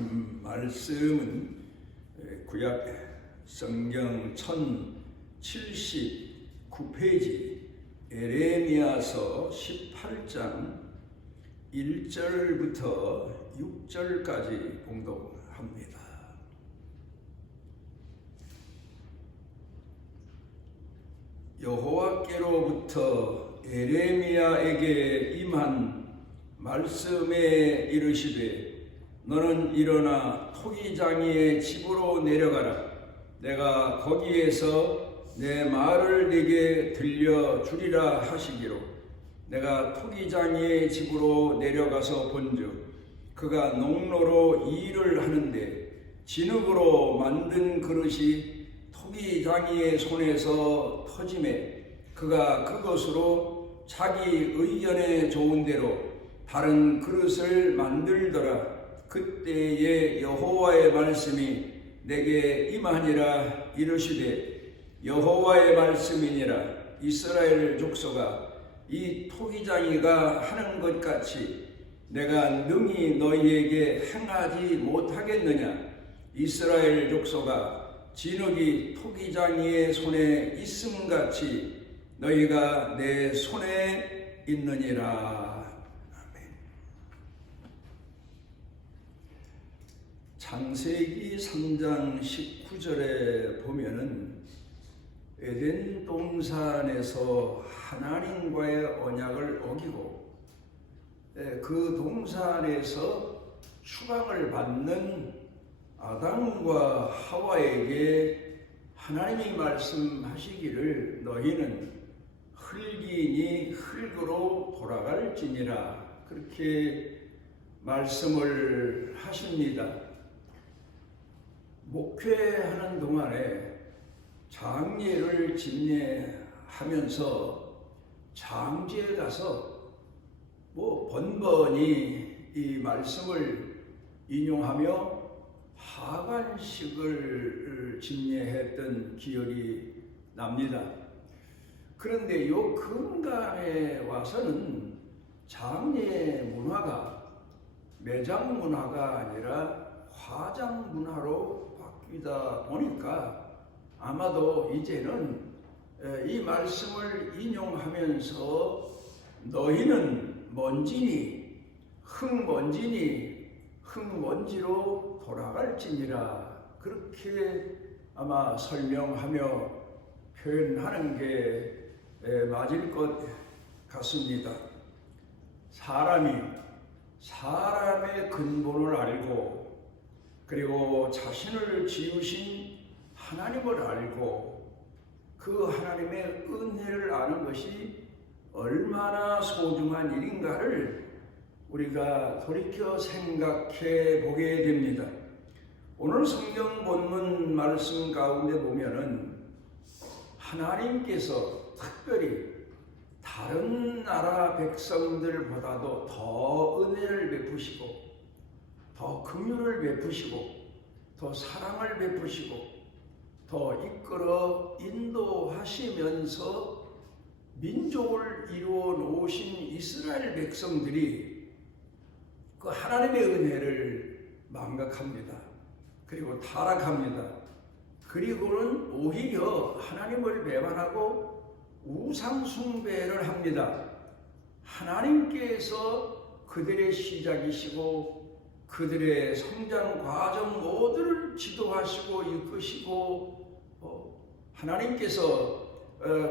하나님 말씀은 구약 성경 1079페이지 에레미야서 18장 1절부터 6절까지 봉독합니다. 여호와께로부터 에레미야에게 임한 말씀에 이르시되 너는 일어나 토기장이의 집으로 내려가라. 내가 거기에서 내 말을 네게 들려주리라 하시기로 내가 토기장이의 집으로 내려가서 본즉 그가 농로로 일을 하는데 진흙으로 만든 그릇이 토기장이의 손에서 터지매 그가 그것으로 자기 의견에 좋은 대로 다른 그릇을 만들더라. 그때에 여호와의 말씀이 내게 임하니라. 이르시되 여호와의 말씀이니라. 이스라엘 족속아, 이 토기장이가 하는 것 같이 내가 능히 너희에게 행하지 못하겠느냐. 이스라엘 족속아, 진흙이 토기장이의 손에 있음같이 너희가 내 손에 있느니라. 창세기 3장 19절에 보면은 에덴 동산에서 하나님과의 언약을 어기고 그 동산에서 추방을 받는 아담과 하와에게 하나님이 말씀하시기를 너희는 흙이니 흙으로 돌아갈지니라. 그렇게 말씀을 하십니다. 목회하는 동안에 장례를 집례하면서 장지에 가서 번번이 이 말씀을 인용하며 하관식을 집례했던 기억이 납니다. 그런데 요 근간에 와서는 장례 문화가 매장 문화가 아니라 화장 문화로 바뀌다 보니까 아마도 이제는 이 말씀을 인용하면서 너희는 먼지니 흙먼지니 흙먼지로 돌아갈지니라. 그렇게 아마 설명하며 표현하는 게 맞을 것 같습니다. 사람의 근본을 알고 그리고 자신을 지으신 하나님을 알고 그 하나님의 은혜를 아는 것이 얼마나 소중한 일인가를 우리가 돌이켜 생각해 보게 됩니다. 오늘 성경 본문 말씀 가운데 보면은 하나님께서 특별히 다른 나라 백성들보다도 더 은혜를 베푸시고 더 긍휼을 베푸시고 더 사랑을 베푸시고 더 이끌어 인도하시면서 민족을 이루어 놓으신 이스라엘 백성들이 그 하나님의 은혜를 망각합니다. 그리고 타락합니다. 그리고는 오히려 하나님을 배반하고 우상 숭배를 합니다. 하나님께서 그들의 시작이시고 그들의 성장 과정 모두를 지도하시고 이끄시고 하나님께서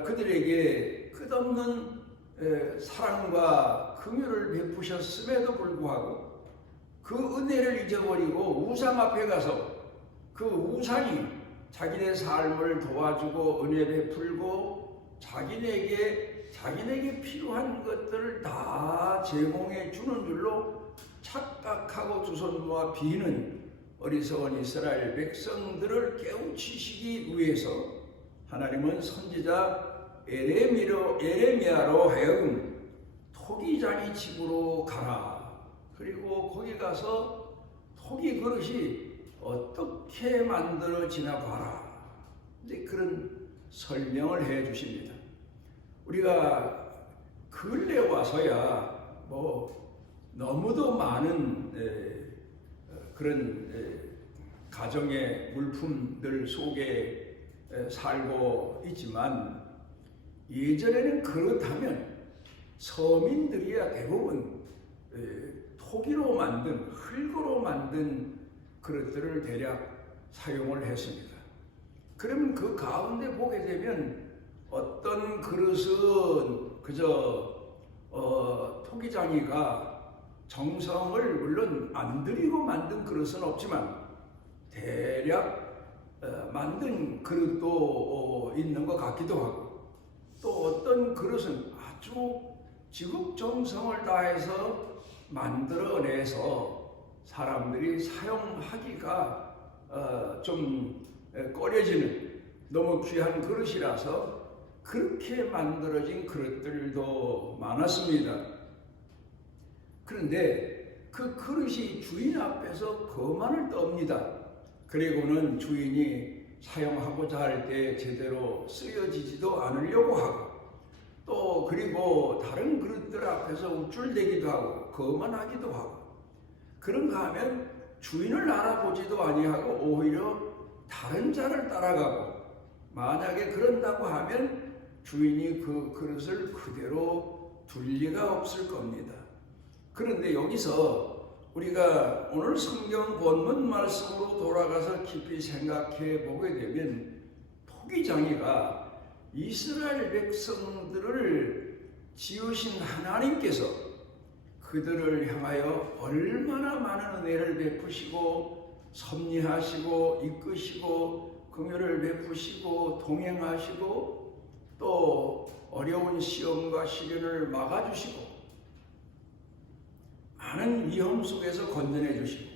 그들에게 끝없는 사랑과 긍휼을 베푸셨음에도 불구하고 그 은혜를 잊어버리고 우상 앞에 가서 그 우상이 자기네 삶을 도와주고 은혜 베풀고 자기네게 필요한 것들을 다 제공해 주는 줄로 착각하고 두 손 모아 비는 어리석은 이스라엘 백성들을 깨우치시기 위해서 하나님은 선지자 에레미야로 하여금 토기장이 집으로 가라. 그리고 거기 가서 토기 그릇이 어떻게 만들어지나 봐라. 이제 그런 설명을 해 주십니다. 우리가 근래 와서야 너무도 많은 그런 가정의 물품들 속에 살고 있지만, 예전에는 그렇다면 서민들이야 대부분 토기로 만든, 흙으로 만든 그릇들을 대략 사용을 했습니다. 그러면 그 가운데 보게 되면 어떤 그릇은 그저 토기장이가 정성을 물론 안 들이고 만든 그릇은 없지만 대략 만든 그릇도 있는 것 같기도 하고, 또 어떤 그릇은 아주 지극정성을 다해서 만들어내서 사람들이 사용하기가 좀 꺼려지는 너무 귀한 그릇이라서 그렇게 만들어진 그릇들도 많았습니다. 그런데 그 그릇이 주인 앞에서 거만을 떱니다. 그리고는 주인이 사용하고자 할 때 제대로 쓰여지지도 않으려고 하고, 또 그리고 다른 그릇들 앞에서 우쭐대기도 하고 거만하기도 하고, 그런가 하면 주인을 알아보지도 아니하고 오히려 다른 자를 따라가고, 만약에 그런다고 하면 주인이 그 그릇을 그대로 둘 리가 없을 겁니다. 그런데 여기서 우리가 오늘 성경 본문 말씀으로 돌아가서 깊이 생각해 보게 되면, 토기장이가 이스라엘 백성들을 지으신 하나님께서 그들을 향하여 얼마나 많은 은혜를 베푸시고 섭리하시고 이끄시고 긍휼을 베푸시고 동행하시고 또 어려운 시험과 시련을 막아주시고 많은 위험 속에서 건져내 주시고,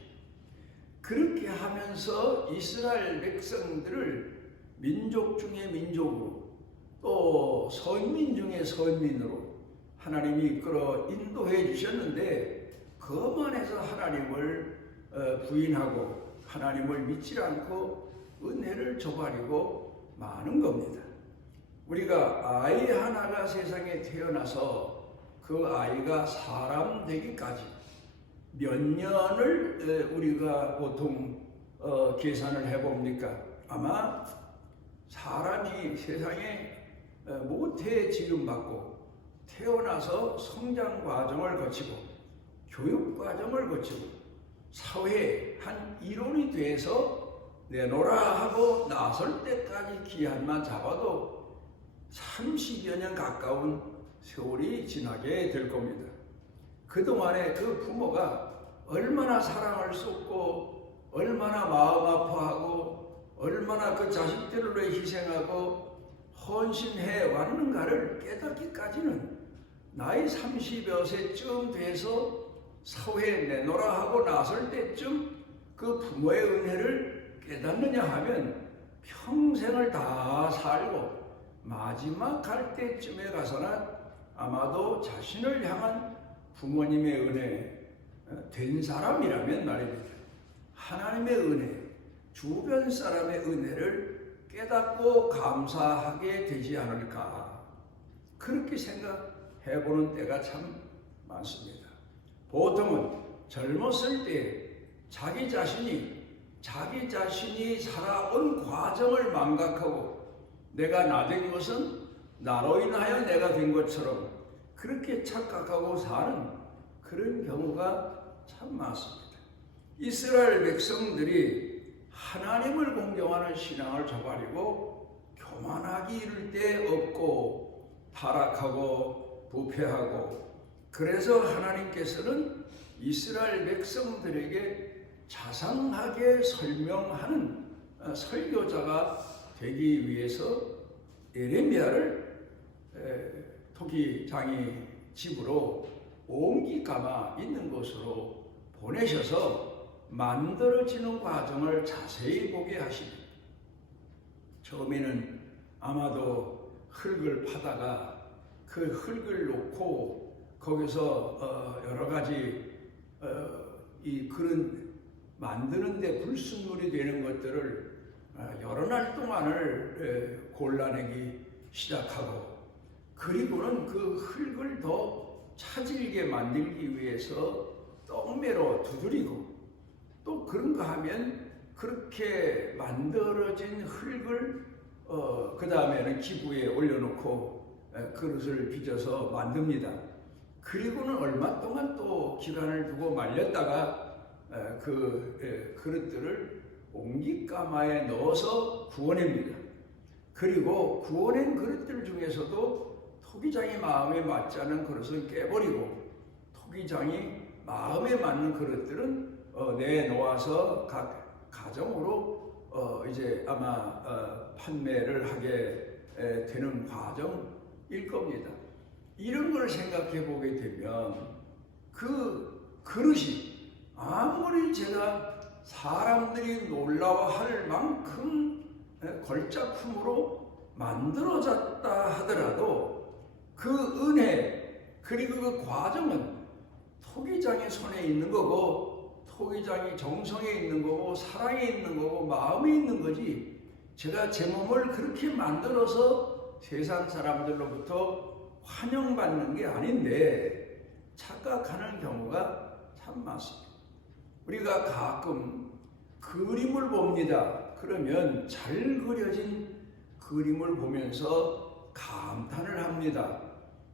그렇게 하면서 이스라엘 백성들을 민족 중에 민족으로 또 선민 중에 선민으로 하나님이 이끌어 인도해 주셨는데, 거만해서 하나님을 부인하고 하나님을 믿지 않고 은혜를 저버리고 마는 겁니다. 우리가 아이 하나가 세상에 태어나서 그 아이가 사람 되기까지 몇 년을 우리가 보통 계산을 해봅니까? 아마 사람이 세상에 모태 지음받고 태어나서 성장 과정을 거치고 교육 과정을 거치고 사회의 한 일원이 돼서 내놓으라 하고 나설 때까지 기한만 잡아도 30여 년 가까운 세월이 지나게 될 겁니다. 그동안에 그 부모가 얼마나 사랑을 쏟고 얼마나 마음 아파하고 얼마나 그 자식들을 위해 희생하고 헌신해 왔는가를 깨닫기까지는 나이 30여 세쯤 돼서 사회에 내놓으라 하고 나설 때쯤 그 부모의 은혜를 깨닫느냐 하면 평생을 다 살고 마지막 갈 때쯤에 가서나 아마도 자신을 향한 부모님의 은혜 된 사람이라면 말입니다. 하나님의 은혜, 주변 사람의 은혜를 깨닫고 감사하게 되지 않을까, 그렇게 생각해보는 때가 참 많습니다. 보통은 젊었을 때 자기 자신이 살아온 과정을 망각하고 내가 나 된 것은 나로 인하여 내가 된 것처럼 그렇게 착각하고 사는 그런 경우가 참 많습니다. 이스라엘 백성들이 하나님을 공경하는 신앙을 저버리고 교만하기 이를 데 없고 타락하고 부패하고, 그래서 하나님께서는 이스라엘 백성들에게 자상하게 설명하는 설교자가 되기 위해서 에레미야를 토기장이 집으로 옹기가마 있는 곳으로 보내셔서 만들어지는 과정을 자세히 보게 하십니다. 처음에는 아마도 흙을 파다가 그 흙을 놓고 거기서 여러 가지 이 그런 만드는데 불순물이 되는 것들을 여러 날 동안을 골라내기 시작하고, 그리고는 그 흙을 더 차질게 만들기 위해서 떡매로 두드리고 또 그런가 하면 그렇게 만들어진 흙을 그 다음에는 기구에 올려놓고 그릇을 빚어서 만듭니다. 그리고는 얼마 동안 또 기간을 두고 말렸다가 그 그릇들을 옹기가마에 넣어서 구워냅니다. 그리고 구워낸 그릇들 중에서도 토기장이 마음에 맞지 않은 그릇은 깨버리고 토기장이 마음에 맞는 그릇들은 내놓아서 각 가정으로 이제 아마 판매를 하게 되는 과정일 겁니다. 이런 걸 생각해 보게 되면 그 그릇이 아무리 제가 사람들이 놀라워할 만큼 걸작품으로 만들어졌다 하더라도 그 은혜 그리고 그 과정은 토기장의 손에 있는 거고 토기장이 정성에 있는 거고 사랑에 있는 거고 마음에 있는 거지 제가 제 몸을 그렇게 만들어서 세상 사람들로부터 환영받는 게 아닌데 착각하는 경우가 참 많습니다. 우리가 가끔 그림을 봅니다. 그러면 잘 그려진 그림을 보면서 감탄을 합니다.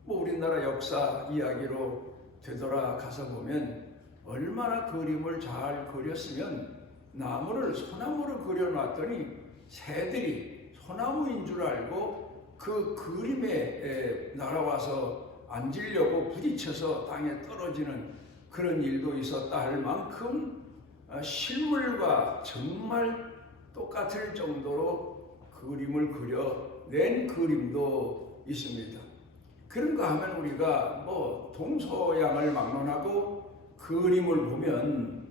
우리나라 역사 이야기로 되돌아가서 보면 얼마나 그림을 잘 그렸으면 나무를 소나무로 그려놨더니 새들이 소나무인 줄 알고 그 그림에 날아와서 앉으려고 부딪혀서 땅에 떨어지는 그런 일도 있었다 할 만큼 실물과 정말 똑같을 정도로 그림을 그려낸 그림도 있습니다. 그런가 하면 우리가 동서양을 막론하고 그림을 보면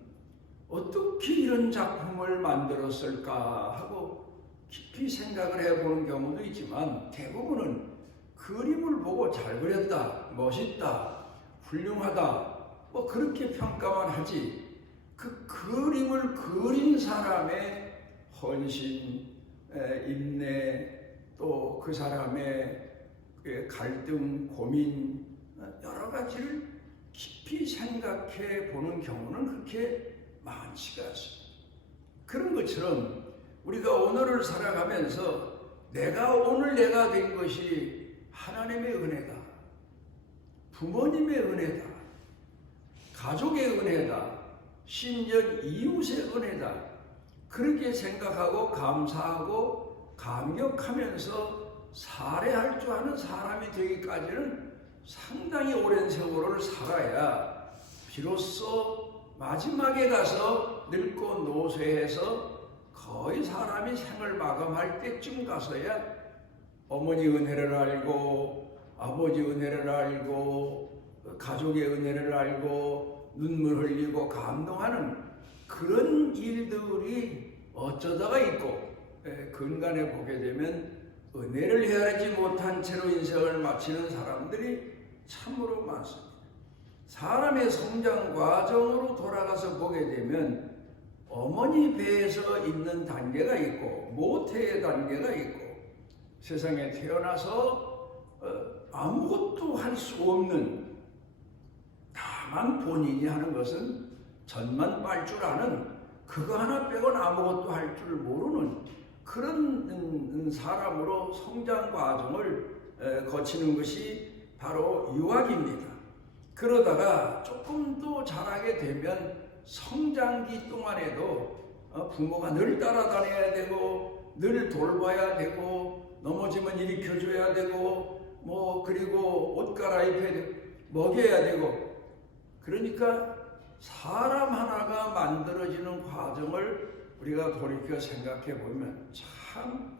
어떻게 이런 작품을 만들었을까 하고 깊이 생각을 해보는 경우도 있지만 대부분은 그림을 보고 잘 그렸다, 멋있다, 훌륭하다 그렇게 평가만 하지 그 그림을 그린 사람의 헌신, 인내 또 그 사람의 갈등, 고민 여러 가지를 깊이 생각해 보는 경우는 그렇게 많지가 않습니다. 그런 것처럼 우리가 오늘을 살아가면서 오늘 내가 된 것이 하나님의 은혜다, 부모님의 은혜다, 가족의 은혜다, 심지어 이웃의 은혜다 그렇게 생각하고 감사하고 감격하면서 살해할 줄 아는 사람이 되기까지는 상당히 오랜 세월을 살아야 비로소 마지막에 가서 늙고 노쇠해서 거의 사람이 생을 마감할 때쯤 가서야 어머니 은혜를 알고 아버지 은혜를 알고 가족의 은혜를 알고 눈물 흘리고 감동하는 그런 일들이 어쩌다가 있고 근간에 보게 되면 은혜를 헤아리지 못한 채로 인생을 마치는 사람들이 참으로 많습니다. 사람의 성장 과정으로 돌아가서 보게 되면 어머니 배에서 있는 단계가 있고 모태의 단계가 있고 세상에 태어나서 아무것도 할 수 없는 다만 본인이 하는 것은 젖만 빨 줄 아는 그거 하나 빼고는 아무것도 할 줄 모르는 그런 사람으로 성장 과정을 거치는 것이 바로 유아기입니다. 그러다가 조금 더 자라게 되면 성장기 동안에도 부모가 늘 따라다녀야 되고 늘 돌봐야 되고 넘어지면 일으켜줘야 되고 그리고 옷 갈아입혀야 되고 먹여야 되고 그러니까 사람 하나가 만들어지는 과정을 우리가 돌이켜 생각해 보면 참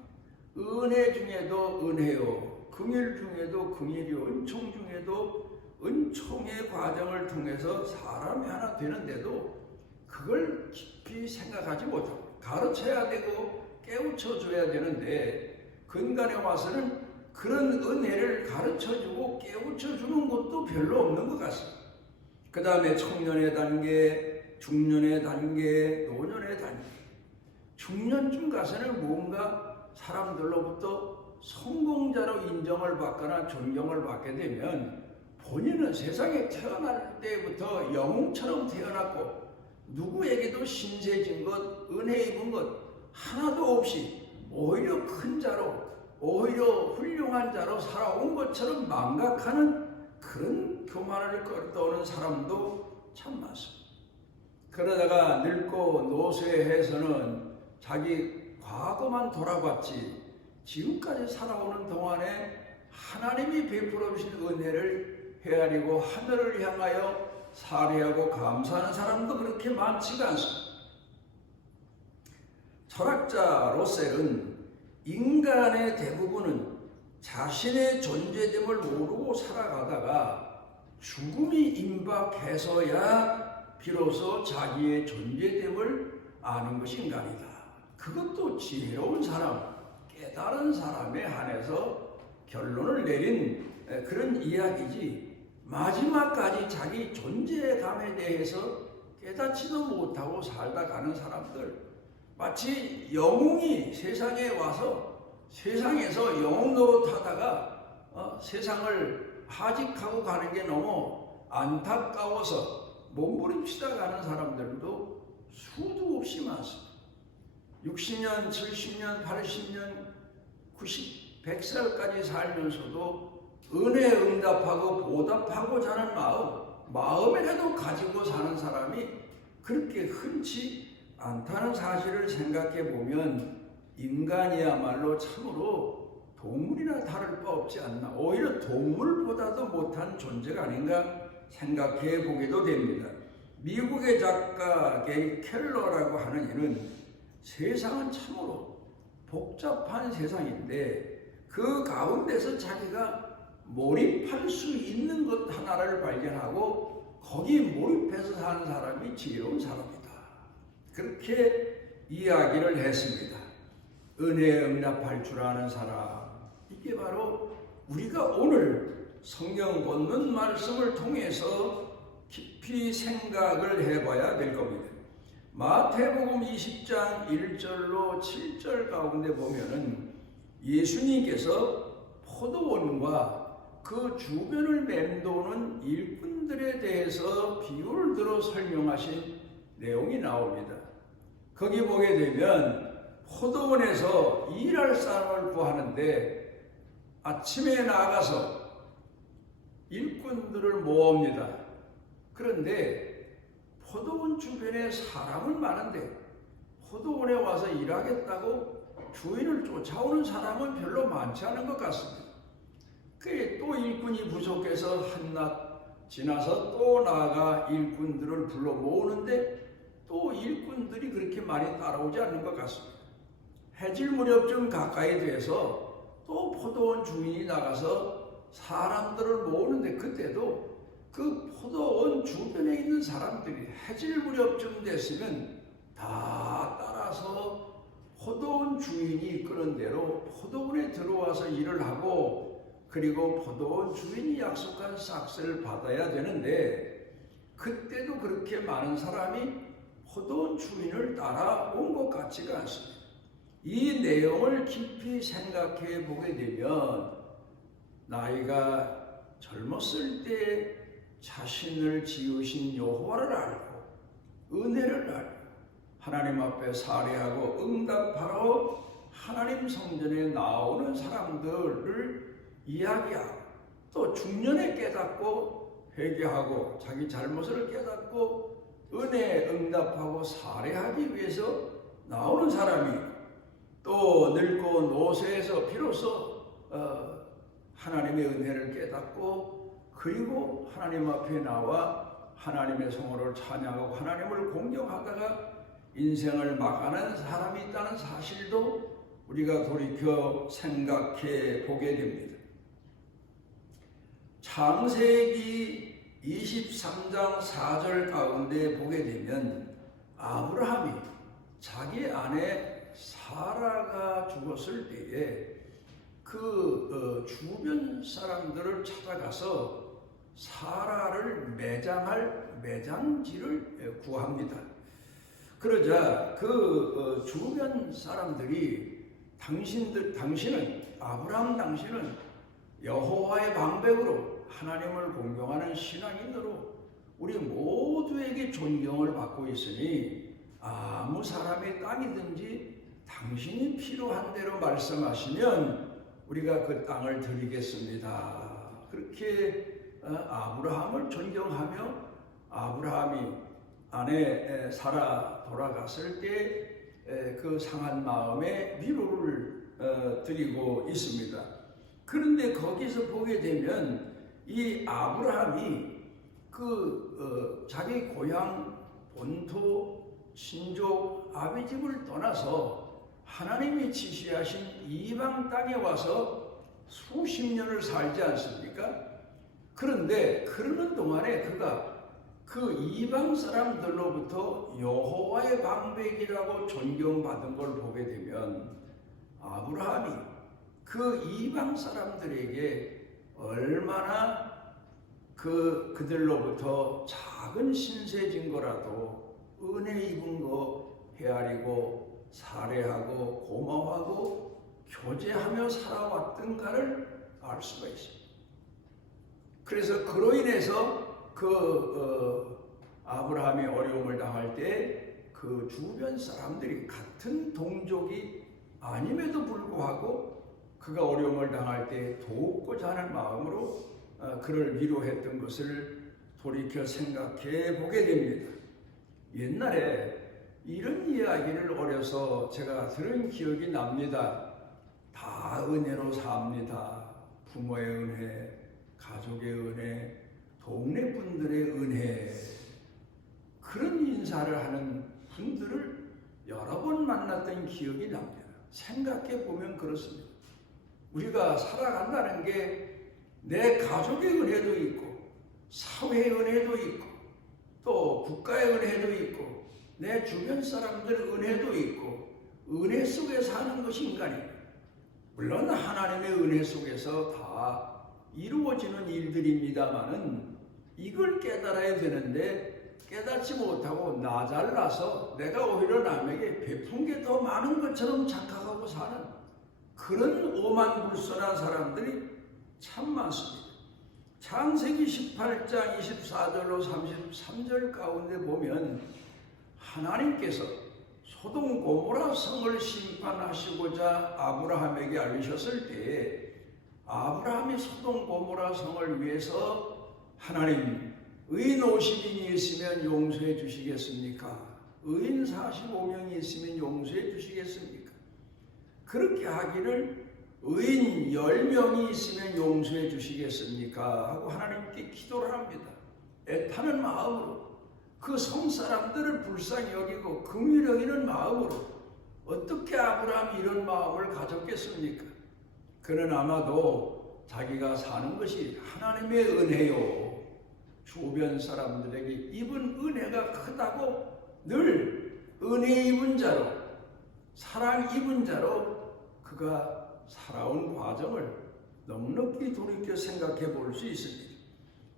은혜 중에도 은혜요, 긍휼 중에도 긍휼이요, 은총 중에도 은총의 과정을 통해서 사람이 하나 되는데도 그걸 깊이 생각하지 못하고 가르쳐야 되고 깨우쳐줘야 되는데 근간에 와서는 그런 은혜를 가르쳐주고 깨우쳐주는 것도 별로 없는 것 같습니다. 그 다음에 청년의 단계, 중년의 단계, 노년의 단계 중년쯤 가서는 뭔가 사람들로부터 성공자로 인정을 받거나 존경을 받게 되면 본인은 세상에 태어날 때부터 영웅처럼 태어났고 누구에게도 신세진 것, 은혜 입은 것 하나도 없이 오히려 큰 자로, 오히려 훌륭한 자로 살아온 것처럼 망각하는 그런 교만을 끌어오는 사람도 참 많습니다. 그러다가 늙고 노쇠해서는 자기 과거만 돌아봤지 지금까지 살아오는 동안에 하나님이 베풀어 주신 은혜를 헤아리고 하늘을 향하여 살해하고 감사하는 사람도 그렇게 많지가 않습니다. 철학자 로셀은 인간의 대부분은 자신의 존재됨을 모르고 살아가다가 죽음이 임박해서야 비로소 자기의 존재됨을 아는 것이 인간이다. 그것도 지혜로운 사람, 깨달은 사람에 한해서 결론을 내린 그런 이야기지, 마지막까지 자기 존재감에 대해서 깨닫지도 못하고 살다 가는 사람들, 마치 영웅이 세상에 와서 세상에서 영웅 노릇하다가 세상을 하직하고 가는 게 너무 안타까워서 몸부림치다 가는 사람들도 수도 없이 많습니다. 60년, 70년, 80년, 90, 100살까지 살면서도 은혜에 응답하고 보답하고자 하는 마음이라도 가지고 사는 사람이 그렇게 흔치 않다는 사실을 생각해 보면 인간이야말로 참으로 동물이나 다를 바 없지 않나, 오히려 동물보다도 못한 존재가 아닌가 생각해 보게도 됩니다. 미국의 작가 게이 켈러라고 하는 이는 세상은 참으로 복잡한 세상인데 그 가운데서 자기가 몰입할 수 있는 것 하나를 발견하고 거기에 몰입해서 사는 사람이 지혜로운 사람이다. 그렇게 이야기를 했습니다. 은혜에 응답할 줄 아는 사람, 이게 바로 우리가 오늘 성경 본문 말씀을 통해서 깊이 생각을 해봐야 될 겁니다. 마태복음 20장 1절로 7절 가운데 보면은 예수님께서 포도원과 그 주변을 맴도는 일꾼들에 대해서 비유를 들어 설명하신 내용이 나옵니다. 거기 보게 되면 포도원에서 일할 사람을 구하는데 아침에 나가서 일꾼들을 모읍니다. 그런데 포도원 주변에 사람은 많은데 포도원에 와서 일하겠다고 주인을 쫓아오는 사람은 별로 많지 않은 것 같습니다. 그래 또 일꾼이 부족해서 한낮 지나서 또 나아가 일꾼들을 불러 모으는데 또 일꾼들이 그렇게 많이 따라오지 않는 것 같습니다. 해질 무렵쯤 가까이 돼서 또 포도원 주인이 나가서 사람들을 모으는데 그때도 그 포도원 주변에 있는 사람들이 해질 무렵쯤 됐으면 다 따라서 포도원 주인이 이끄는 대로 포도원에 들어와서 일을 하고 그리고 포도원 주인이 약속한 싹스를 받아야 되는데 그때도 그렇게 많은 사람이 포도원 주인을 따라온 것 같지가 않습니다. 이 내용을 깊이 생각해 보게 되면 나이가 젊었을 때 자신을 지으신 여호와를 알고 은혜를 알고 하나님 앞에 살해하고 응답하러 하나님 성전에 나오는 사람들을 이야기하고 또 중년에 깨닫고 회개하고 자기 잘못을 깨닫고 은혜에 응답하고 살해하기 위해서 나오는 사람이 또 늙고 노쇠해서 비로소 하나님의 은혜를 깨닫고 그리고 하나님 앞에 나와 하나님의 성호를 찬양하고 하나님을 공경하다가 인생을 막아낸 사람이 있다는 사실도 우리가 돌이켜 생각해 보게 됩니다. 창세기 23장 4절 가운데 보게 되면 아브라함이 자기 아내 사라가 죽었을 때에 그 주변 사람들을 찾아가서 사라를 매장할 매장지를 구합니다. 그러자 그 주변 사람들이 당신은 아브라함 당신은 여호와의 방백으로 하나님을 공경하는 신앙인으로 우리 모두에게 존경을 받고 있으니 아무 사람의 땅이든지 당신이 필요한 대로 말씀하시면 우리가 그 땅을 드리겠습니다. 그렇게 아브라함을 존경하며 아브라함이 아내 사라 돌아갔을 때 그 상한 마음에 위로를 드리고 있습니다. 그런데 거기서 보게 되면 이 아브라함이 자기 고향 본토 친족 아비집을 떠나서 하나님이 지시하신 이방 땅에 와서 수십 년을 살지 않습니까? 그런데 그러는 동안에 그가 그 이방 사람들로부터 여호와의 방백이라고 존경받은 걸 보게 되면 아브라함이 그 이방 사람들에게 얼마나 그들로부터 작은 신세진 거라도 은혜 입은 거 헤아리고 살해하고 고마워하고 교제하며 살아왔던가를 알 수가 있습니다. 그래서 그로 인해서 아브라함이 어려움을 당할 때 그 주변 사람들이 같은 동족이 아님에도 불구하고 그가 어려움을 당할 때 돕고자 하는 마음으로 그를 위로했던 것을 돌이켜 생각해 보게 됩니다. 옛날에 이런 이야기를 어려서 제가 들은 기억이 납니다. 다 은혜로 삽니다. 부모의 은혜, 가족의 은혜, 동네 분들의 은혜, 그런 인사를 하는 분들을 여러 번 만났던 기억이 납니다. 생각해 보면 그렇습니다. 우리가 살아간다는 게 내 가족의 은혜도 있고 사회의 은혜도 있고 또 국가의 은혜도 있고 내 주변 사람들 은혜도 있고 은혜 속에 사는 것이 인간입니다. 물론 하나님의 은혜 속에서 다 이루어지는 일들입니다마는 이걸 깨달아야 되는데 깨닫지 못하고 나 잘나서 내가 오히려 남에게 베푼 게 더 많은 것처럼 착각하고 사는 그런 오만불선한 사람들이 참 많습니다. 창세기 18장 24절로 33절 가운데 보면 하나님께서 소돔 고모라 성을 심판하시고자 아브라함에게 알리셨을 때에 아브라함이 소돔 고모라 성을 위해서 하나님 의인 50인이 있으면 용서해 주시겠습니까? 의인 45명이 있으면 용서해 주시겠습니까? 그렇게 하기를 의인 10명이 있으면 용서해 주시겠습니까? 하고 하나님께 기도를 합니다. 애타는 마음으로 그 성사람들을 불쌍히 여기고 긍휼히 여기는 마음으로 어떻게 아브라함이 이런 마음을 가졌겠습니까? 그는 아마도 자기가 사는 것이 하나님의 은혜요, 주변 사람들에게 입은 은혜가 크다고 늘 은혜 입은 자로, 사랑 입은 자로 그가 살아온 과정을 넉넉히 돌이켜 생각해 볼 수 있습니다.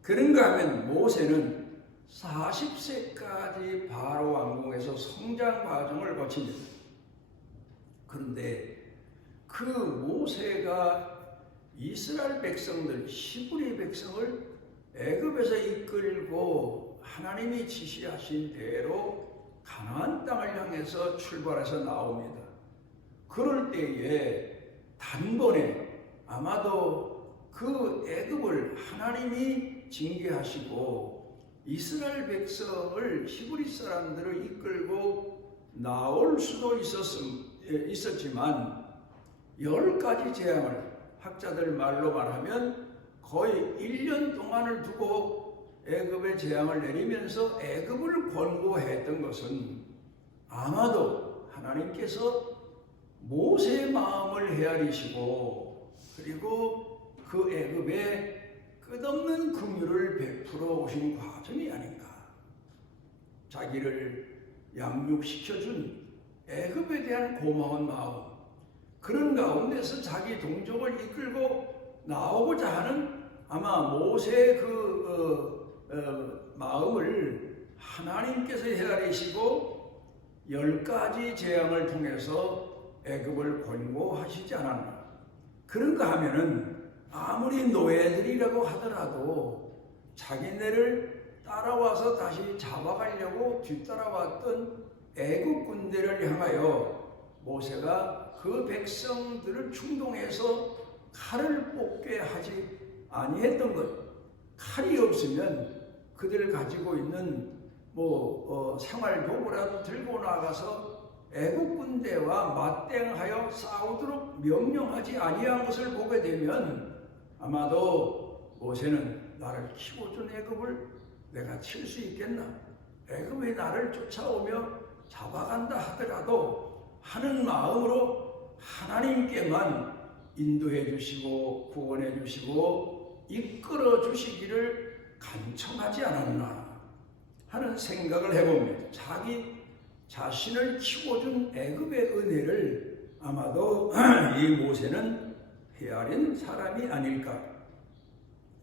그런가 하면 모세는 40세까지 바로 왕궁에서 성장 과정을 거칩니다. 그런데 그 모세가 이스라엘 백성들, 히브리 백성을 애굽에서 이끌고 하나님이 지시하신 대로 가나안 땅을 향해서 출발해서 나옵니다. 그럴 때에 단번에 아마도 그 애굽을 하나님이 징계하시고 이스라엘 백성을 히브리 사람들을 이끌고 나올 수도 있었지만 10가지 재앙을 학자들 말로 말하면 거의 1년 동안을 두고 애굽의 재앙을 내리면서 애굽을 권고했던 것은 아마도 하나님께서 모세의 마음을 헤아리시고 그리고 그 애굽에 끝없는 긍휼을 베풀어 오신 과정이 아닌가. 자기를 양육시켜준 애굽에 대한 고마운 마음, 그런 가운데서 자기 동족을 이끌고 나오고자 하는 아마 모세의 마음을 하나님께서 헤아리시고 10가지 재앙을 통해서 애굽을 권고하시지 않았나. 그런가 하면은 아무리 노예들이라고 하더라도 자기네를 따라와서 다시 잡아가려고 뒤따라왔던 애국 군대를 향하여 모세가 그 백성들을 충동해서 칼을 뽑게 하지 아니했던 것. 칼이 없으면 그들을 가지고 있는 생활 도구라도 들고 나가서 애국 군대와 맞대응하여 싸우도록 명령하지 아니한 것을 보게 되면 아마도 모세는 나를 키워 준 애굽을 내가 칠 수 있겠나? 애굽이 나를 쫓아오며 잡아간다 하더라도 하는 마음으로 하나님께만 인도해 주시고 구원해 주시고 이끌어 주시기를 간청하지 않았나 하는 생각을 해봅니다. 자기 자신을 키워준 애굽의 은혜를 아마도 이 모세는 헤아린 사람이 아닐까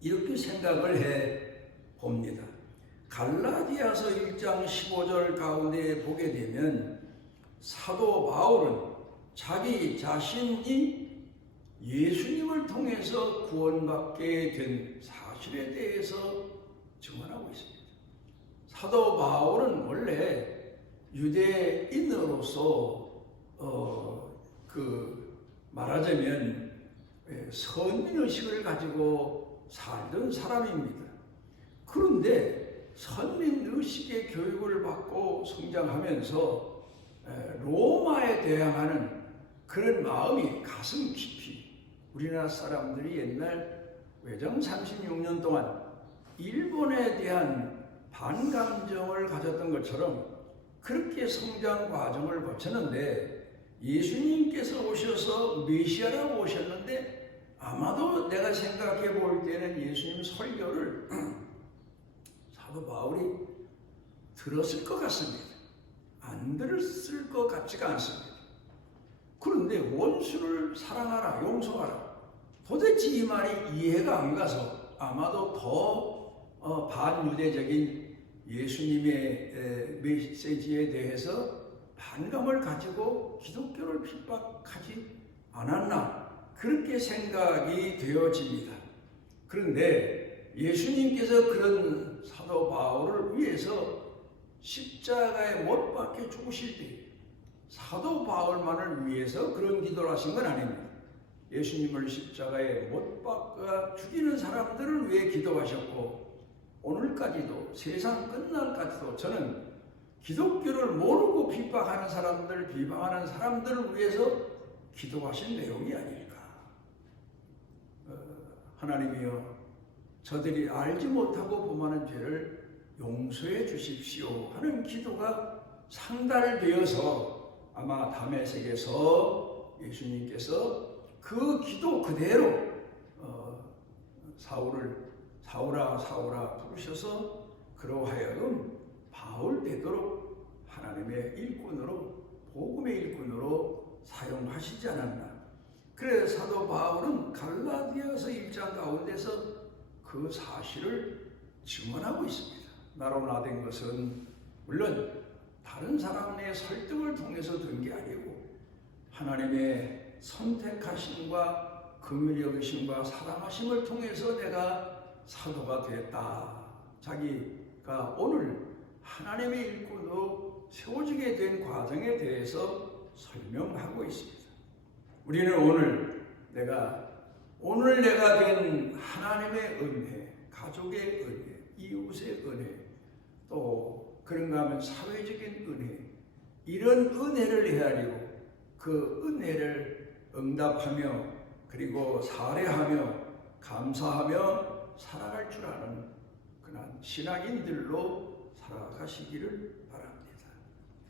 이렇게 생각을 해봅니다. 갈라디아서 1장 15절 가운데 보게 되면 사도 바울은 자기 자신이 예수님을 통해서 구원받게 된 사실에 대해서 증언하고 있습니다. 사도 바울은 원래 유대인으로서 말하자면 선민의식을 가지고 살던 사람입니다. 그런데 선민의식의 교육을 받고 성장하면서 로마에 대항하는 그런 마음이 가슴 깊이 우리나라 사람들이 옛날 외정 36년 동안 일본에 대한 반감정을 가졌던 것처럼 그렇게 성장 과정을 거쳤는데 예수님께서 오셔서 메시아라고 오셨는데 아마도 내가 생각해 볼 때는 예수님 설교를 사도 바울이 들었을 것 같습니다. 안 들었을 것 같지가 않습니다. 그런데 원수를 사랑하라, 용서하라. 도대체 이 말이 이해가 안 가서 아마도 더 반유대적인 예수님의 메시지에 대해서 반감을 가지고 기독교를 핍박하지 않았나 그렇게 생각이 되어집니다. 그런데 예수님께서 그런 사도 바울을 위해서 십자가에 못 박혀 죽으실 때 사도 바울만을 위해서 그런 기도를 하신 건 아닙니다. 예수님을 십자가에 못 박아 죽이는 사람들을 위해 기도하셨고 오늘까지도 세상 끝날까지도 저는 기독교를 모르고 비방하는 사람들을 위해서 기도하신 내용이 아닐까. 하나님이여 저들이 알지 못하고 범하는 죄를 용서해 주십시오 하는 기도가 상달되어서 아마 다메섹에서 예수님께서 그 기도 그대로 사울아 부르셔서 그러하여금 바울 되도록 하나님의 일꾼으로 복음의 일꾼으로 사용하시지 않았나. 그래 사도 바울은 갈라디아서 1장 가운데서 그 사실을 증언하고 있습니다. 나로 나된 것은 물론 다른 사람의 설득을 통해서 된 게 아니고 하나님의 선택하심과 긍휼히 여기심과 사랑하심을 통해서 내가 사도가 됐다. 자기가 오늘 하나님의 일꾼으로 세워지게 된 과정에 대해서 설명하고 있습니다. 우리는 오늘 내가 된 하나님의 은혜, 가족의 은혜, 이웃의 은혜, 또 그런가 하면 사회적인 은혜, 이런 은혜를 헤아리고 그 은혜를 응답하며 그리고 사례하며 감사하며 살아갈 줄 아는 그런 신앙인들로 살아가시기를 바랍니다.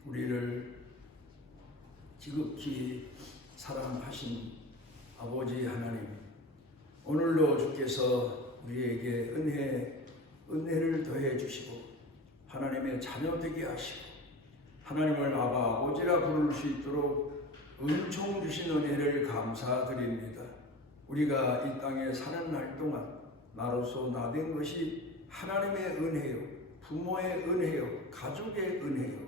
우리를 지극히 사랑하신 아버지 하나님, 오늘도 주께서 우리에게 은혜를 더해 주시고 하나님의 자녀 되게 하시고 하나님을 아바 아버지라 부를 수 있도록 은총 주신 은혜를 감사드립니다. 우리가 이 땅에 사는 날 동안 나로서 나된 것이 하나님의 은혜요, 부모의 은혜요, 가족의 은혜요,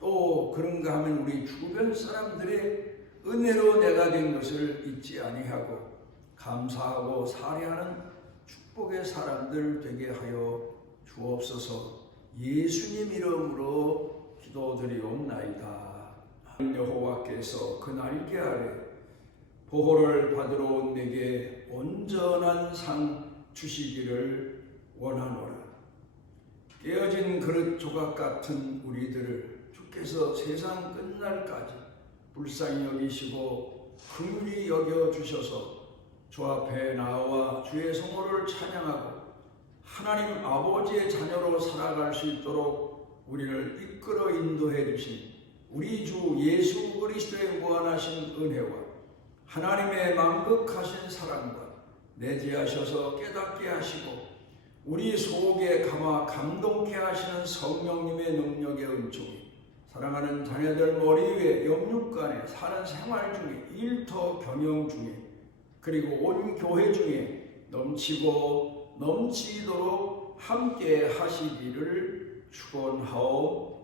또 그런가 하면 우리 주변 사람들의 은혜로 내가 된 것을 잊지 아니하고 감사하고 사례하는 축복의 사람들 되게 하여 주옵소서. 예수님 이름으로 기도드리옵나이다. 여호와께서 그 날개 아래 보호를 받으러 온 내게 온전한 상 주시기를 원하노라. 깨어진 그릇 조각 같은 우리들을 주께서 세상 끝날까지 불쌍히 여기시고 긍휼히 여겨주셔서 주 앞에 나와 주의 성호를 찬양하고 하나님 아버지의 자녀로 살아갈 수 있도록 우리를 이끌어 인도해 주신 우리 주 예수 그리스도의 무한하신 은혜와 하나님의 만극하신 사랑과 내재하셔서 깨닫게 하시고 우리 속에 감화 감동케 하시는 성령님의 능력의 은총이 사랑하는 자녀들 머리 위에 영육간에 사는 생활 중에 일터 경영 중에 그리고 온 교회 중에 넘치고 넘치도록 함께 하시기를 축원하옵나이다.